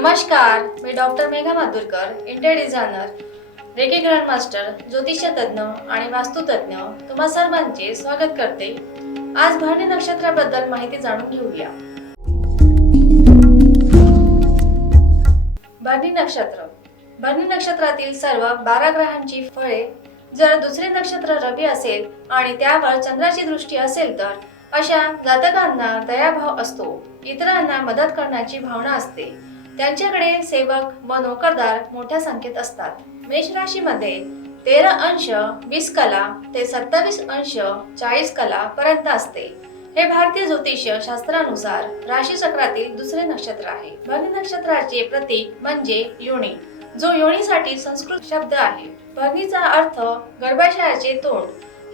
नमस्कार मी doctor Megha Maturkar interior designer reiki grand master ज्योतिषतज्ञ तज्ज्ञ आणि वास्तुतज्ञ तुम्हा सर्वांचे स्वागत करते. आज भरणी नक्षत्राबद्दल माहिती जाणून घेऊया. भरणी नक्षत्र. भरणी नक्षत्रातील सर्व बारा ग्रहांची फळे जर दुसरे नक्षत्र रवी असेल आणि त्यावर चंद्राची दृष्टी असेल तर अशा जातकांना दयाभाव असतो. इतरांना मदत करण्याची भावना असते. त्यांच्याकडे सेवक व नोकरदार मोठ्या संख्येत असतात. मेष राशीमध्ये तेरा अंश वीस कला ते सत्तावीस अंश चाळीस कला पर्यंत असते. हे भारतीय ज्योतिष शास्त्रानुसार राशी चक्रातील दुसरे नक्षत्र आहे. भरणी नक्षत्राचे प्रतीक म्हणजे योनी जो योनीसाठी संस्कृत शब्द आहे. भरणीचा अर्थ गर्भाशयाचे तोंड.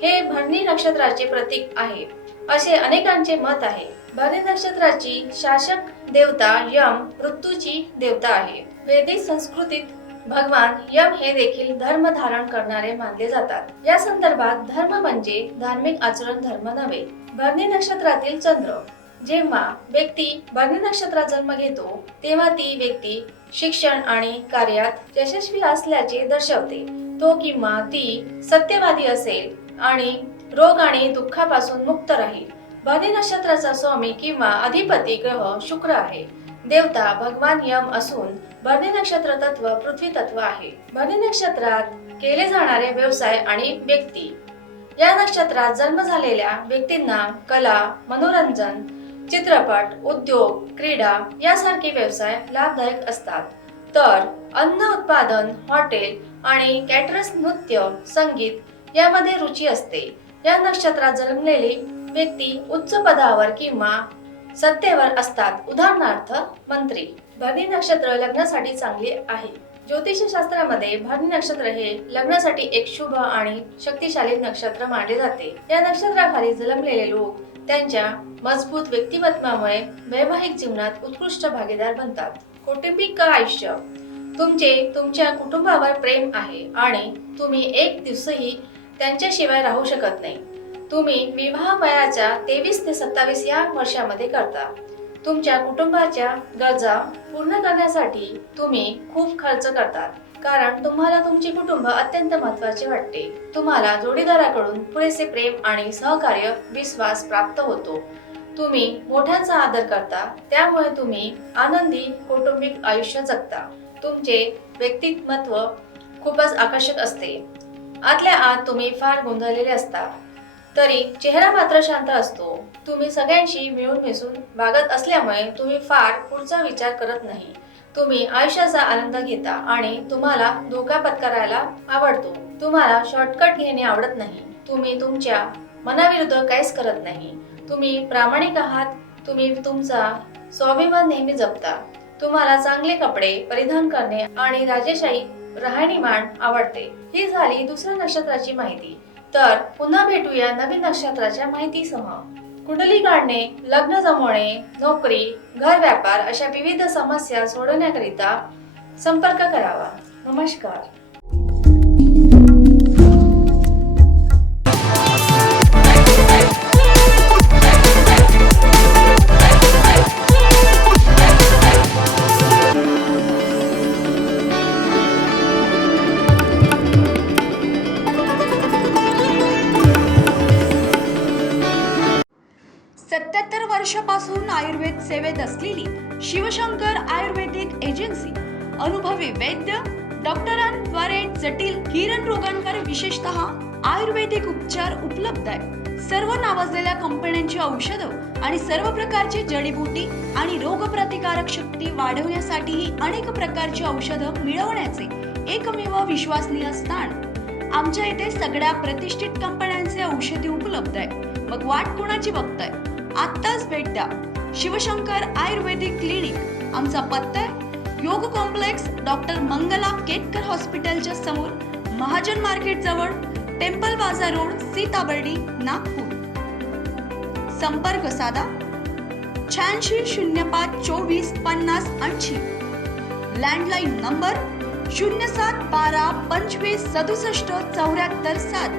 हे भरणी नक्षत्राचे प्रतीक आहे. असे अनेकांचे मत आहे. भरणी नक्षत्राची शासक देवता यम ऋतूची देवता आहे. वेदिक संस्कृतीत भगवान यम हे देखील धर्म धारण करणारे मानले जातात. या संदर्भात धर्म म्हणजे धार्मिक आचरण धर्म नव्हे. भरणी नक्षत्रातील चंद्र. जेव्हा व्यक्ती भरणी नक्षत्रात जन्म घेतो तेव्हा ती व्यक्ती शिक्षण आणि कार्यात यशस्वी असल्याचे दर्शवते. तो किंवा ती सत्यवादी असेल आणि रोग आणि दुःखापासून मुक्त राहील. भरणी नक्षत्राचा स्वामी किंवा अधिपती ग्रह शुक्र आहे. देवता भगवान यम असून भरणी नक्षत्र तत्व पृथ्वी तत्व आहे. भरणी नक्षत्रात केले जाणारे व्यवसाय आणि व्यक्ती. या नक्षत्रात जन्म झालेल्या व्यक्तींना कला मनोरंजन चित्रपट उद्योग क्रीडा यासारखे व्यवसाय लाभदायक असतात. तर अन्न उत्पादन हॉटेल आणि कॅटरस नृत्य संगीत यामध्ये रुची असते. या नक्षत्रात जन्मलेली व्यक्ती उच्च पदावर किंवा सत्तेवर असतात. उदाहरणार्थ मंत्री. भरणी नक्षत्र लग्नासाठी चांगले आहे. ज्योतिषशास्त्रामध्ये भरणी नक्षत्र हे लग्नासाठी एक शुभ आणि शक्तिशाली नक्षत्र मानले जाते. या नक्षत्राखाली जन्मलेले लोक त्यांच्या मजबूत व्यक्तिमत्वामुळे वैवाहिक जीवनात उत्कृष्ट भागीदार बनतात. कौटुंबिक आयुष्य. तुमचे तुमच्या कुटुंबावर प्रेम आहे आणि तुम्ही एक दिवसही त्यांच्याशिवाय राहू शकत नाही. तुम्ही विवाह वयाच्या तेवीस ते सत्तावीस या वर्षामध्ये करता. तुमच्या कुटुंबाच्या गरजा पूर्ण करण्यासाठी तुम्ही खूप खर्च करतात. कारण तुम्हाला तुमचे कुटुंब अत्यंत महत्त्वाचे वाटते. तुम्हाला जोडीदाराकडून पुरेसे प्रेम आणि सहकार्य विश्वास प्राप्त होतो. तुम्ही मोठ्यांचा आदर करता त्यामुळे तुम्ही आनंदी कौटुंबिक आयुष्य जगता. तुमचे व्यक्तिमत्व खूपच आकर्षक असते. आतल्या आत तुम्ही फार गोंधळलेले असता. तरी चेहरा मात्र शांत असतो. तुम्ही सगळ्यांशी मिळून मिसळून वागत असल्यामुळे तुम्ही फार पुढचा विचार करत नाही. तुम्ही आयुष्याचा आनंद घेता आणि तुम्हाला धोका पत्करायला आवडतो. तुम्हाला शॉर्टकट घेणे आवडत नाही. तुम्ही तुमच्या मनाविरुद्ध काहीच करत नाही. तुम्ही प्रामाणिक आहात. तुम्ही तुमचा स्वाभिमान नेहमी जपता. तुम्हाला चांगले कपडे परिधान करणे आणि राजेशाही राहणीमान आवडते. ही झाली दुसऱ्या नक्षत्राची माहिती. तर पुन्हा भेटूया नवीन नक्षत्राच्या माहितीसह कुंडली काढणे लग्न जमवणे नोकरी घर व्यापार अशा विविध समस्या सोडवण्याकरिता संपर्क करावा. नमस्कार. वर्षापासून आयुर्वेद सेवेत असलेली शिवशंकर आयुर्वेदिक एजन्सी अनुभवी वैद्य डॉक्टरांद्वारे जटिल किरण रोगांवर विशेषतः आयुर्वेदिक उपचार उपलब्ध आहे सर्व नावाजलेल्या कंपन्यांची औषधं आणि सर्व प्रकारची जडीबुटी आणि रोगप्रतिकारक शक्ती वाढवण्यासाठीही अनेक प्रकारची औषधं मिळवण्याचे एकमेव विश्वसनीय स्थान. आमच्या इथे सगळ्या प्रतिष्ठित कंपन्यांचे औषधी उपलब्ध आहे मग वाट कोणाची बघताय? आत्ताच भेट द्या. शिवशंकर आयुर्वेदिक क्लिनिक आमचा पत्ता आहे योग कॉम्प्लेक्स डॉक्टर मंगला केतकर हॉस्पिटलच्या समोर महाजन मार्केट जवळ temple bazaar road Sitabardi Nagpur. संपर्क साधा शहाऐंशी शून्य पाच चोवीस पन्नास ऐंशी. लँडलाईन नंबर शून्य सात बारा पंचवीस सदुसष्ट चौऱ्याहत्तर सात.